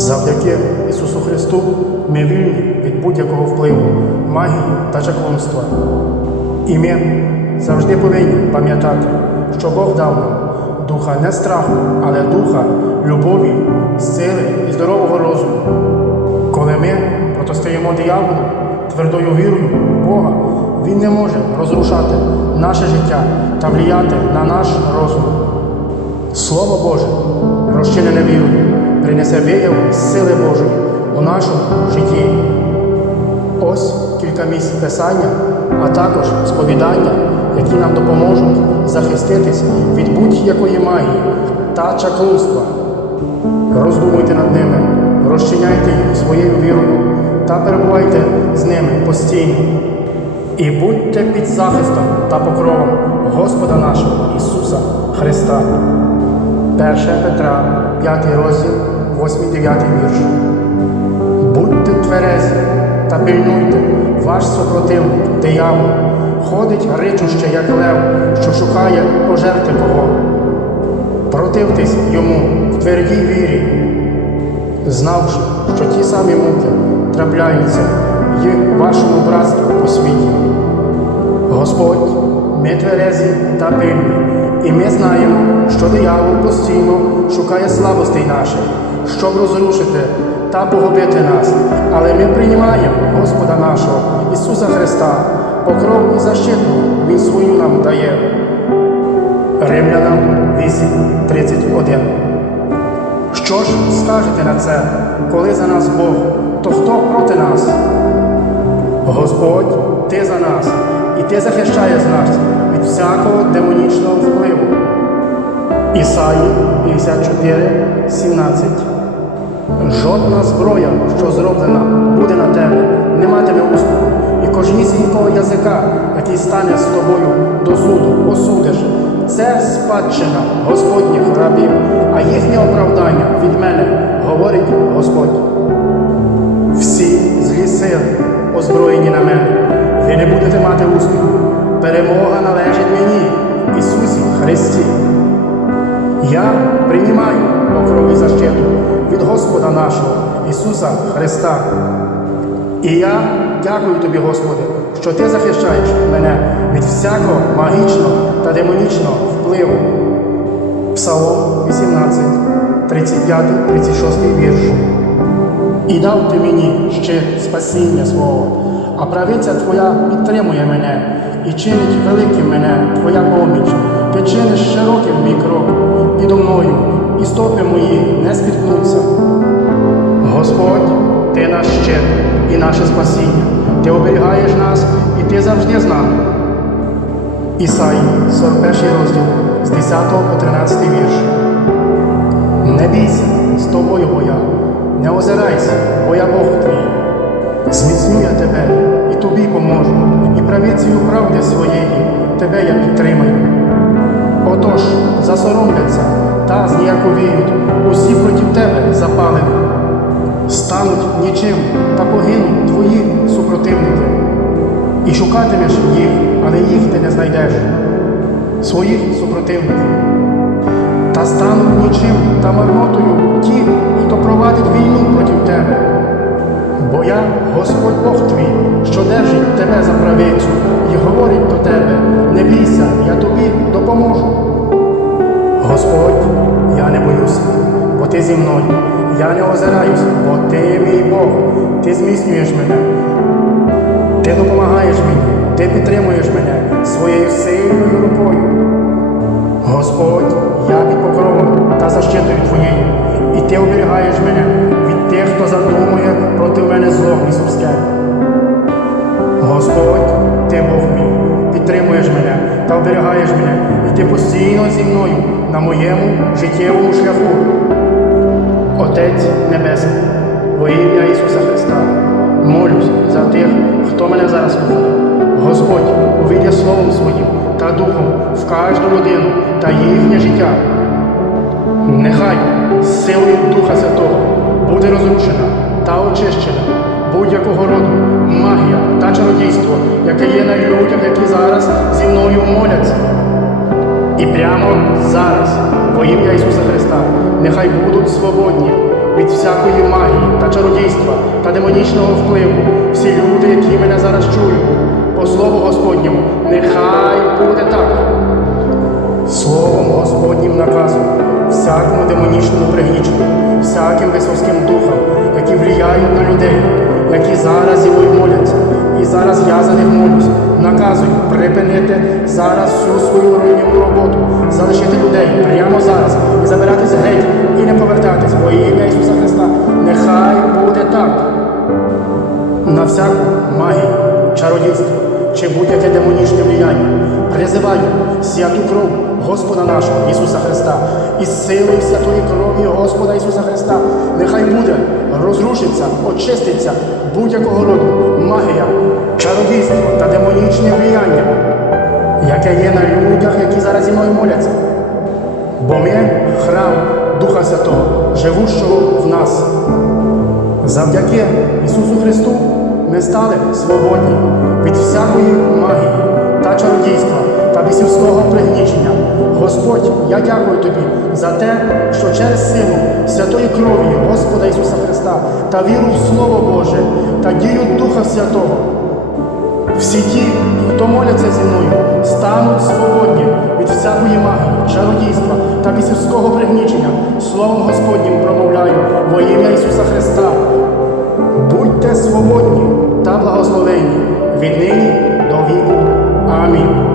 Завдяки Ісусу Христу ми вільні від будь-якого впливу, магії та чаклунства. І ми завжди повинні пам'ятати, що Бог дав нам духа не страху, але духа любові, сили і здорового розуму. Коли ми протистоїмо дияволу твердою вірою в Бога, Він не може розрушати наше життя та влияти на наш розум. Слово Боже, розчинене вірою, принесе вияв сили Божої у нашому житті. Ось кілька місць писання, а також сповідання, які нам допоможуть захиститись від будь-якої магії та чаклунства. Роздумуйте над ними, розчиняйте їх своєю вірою та перебувайте з ними постійно. І будьте під захистом та покровом Господа нашого Ісуса Христа. 1 Петра, 5 розділ, 8-9 вірш. Будьте тверезі та пильнуйте, ваш супротивник, диявол, ходить ричуще, як лев, що шукає пожерти кого. Противтесь йому в твердій вірі, знавши, що ті самі муки трапляються й вашому братству по світі. Господь, ми тверезі та пильні, і ми знаємо, що диявол постійно шукає слабостей наших, щоб розрушити та погубити нас. Але ми приймаємо Господа нашого Ісуса Христа, покров і защиту Він свою нам дає. Римлянам 8.31 Що ж скажете на це, коли за нас Бог, то хто проти нас? Господь, Ти за нас, і Ти захищаєш нас від всякого демонічного впливу. Ісаї 54, 17 Жодна зброя, що зроблена, буде на тебе, не матиме успіху, і кожнісінького язика, який стане з тобою до суду, осудиш. Це спадщина Господніх рабів, а їхнє оправдання від мене, говорить Господь. Всі злі сили озброєні на мене. Ви не будете мати успіху. Перемога належить мені, Ісусі Христі. Я приймаю покров і защиту від Господа нашого Ісуса Христа. І я дякую тобі, Господи, що Ти захищаєш мене від всякого магічного та демонічного впливу. Псалом 18, 35, 36 вірш. І дав ти мені ще спасіння свого, а правиця Твоя підтримує мене і чинить великим мене Твоя поміч. Ти чиниш широким мій крок підо мною, і стопи мої не спіткнуться. Господь, Ти наш щит і наше спасіння. Ти оберігаєш нас, і Ти завжди з нами. Ісаї, 41 розділ, з 10 по 13 вірш. Не бійся, з тобою бо я, не озирайся, бо я Бог і правицею правди своєї тебе я підтримаю. Отож, засоромляться та зніяковіють усі проти тебе запалені. Стануть нічим та погинуть твої супротивники. І шукатимеш їх, але їх ти не знайдеш, своїх супротивників. Та стануть нічим та марнотою ті, хто провадить війну проти тебе. Бо я Господь Бог твій, що держить тебе за правицю і говорить до тебе, не бійся, я тобі допоможу. Господь, я не боюся, бо ти зі мною. Я не озираюсь, бо ти мій Бог, ти зміцнюєш мене. Ти допомагаєш мені, ти підтримуєш мене зло. Господь, Ти Бог мій, підтримуєш мене та оберігаєш мене, і ти постійно зі мною на моєму життєвому шляху. Отець Небесний, во ім'я Ісуса Христа, молюсь за тих, хто мене зараз слухає. Господь, увійде Словом Своїм та Духом в кожну людину та їхнє життя. Нехай силою Духа Святого буде розрушена та очищена будь-якого роду магія та чародійство, яке є на людях, які зараз зі мною моляться. І прямо зараз, во ім'я Ісуса Христа, нехай будуть свободні від всякої магії та чародійства та демонічного впливу. Всі люди, які мене зараз чують, по слову Господньому, нехай буде так. Словом Господнім наказом, всякому демонічному пригніченню, всяким бесовським духам, які влияють на людей, які зараз і моляться, і зараз я за них молюсь, наказую припинити зараз всю свою руйнівну роботу, залишити людей прямо зараз і забиратись геть і не повертатись во ім'я Ісуса Христа. Нехай буде так на всяку магію, чародійство чи будь-яке демонічне влияння. Призиваю святу кров Господа нашого Ісуса Христа і силою святої крові Господа Ісуса Христа. Нехай буде, розрушиться, очиститься будь-якого роду магія, чародійство та демонічне влияння, яке є на людях, які зараз зі мною моляться. Бо ми храм Духа Святого, живущого в нас. Завдяки Ісусу Христу ми стали свободні від всякої магії та чародійства та бісівського пригнічення. Господь, я дякую Тобі за те, що через силу святої крові Господа Ісуса Христа та віру в Слово Боже та дію Духа Святого. Всі ті, хто моляться зі мною, стануть свободні від всякої магії, чародійства та бісівського пригнічення. Словом Господнім промовляю во ім'я Ісуса Христа. Будьте свободні та благословенні від нині до віку. Амінь.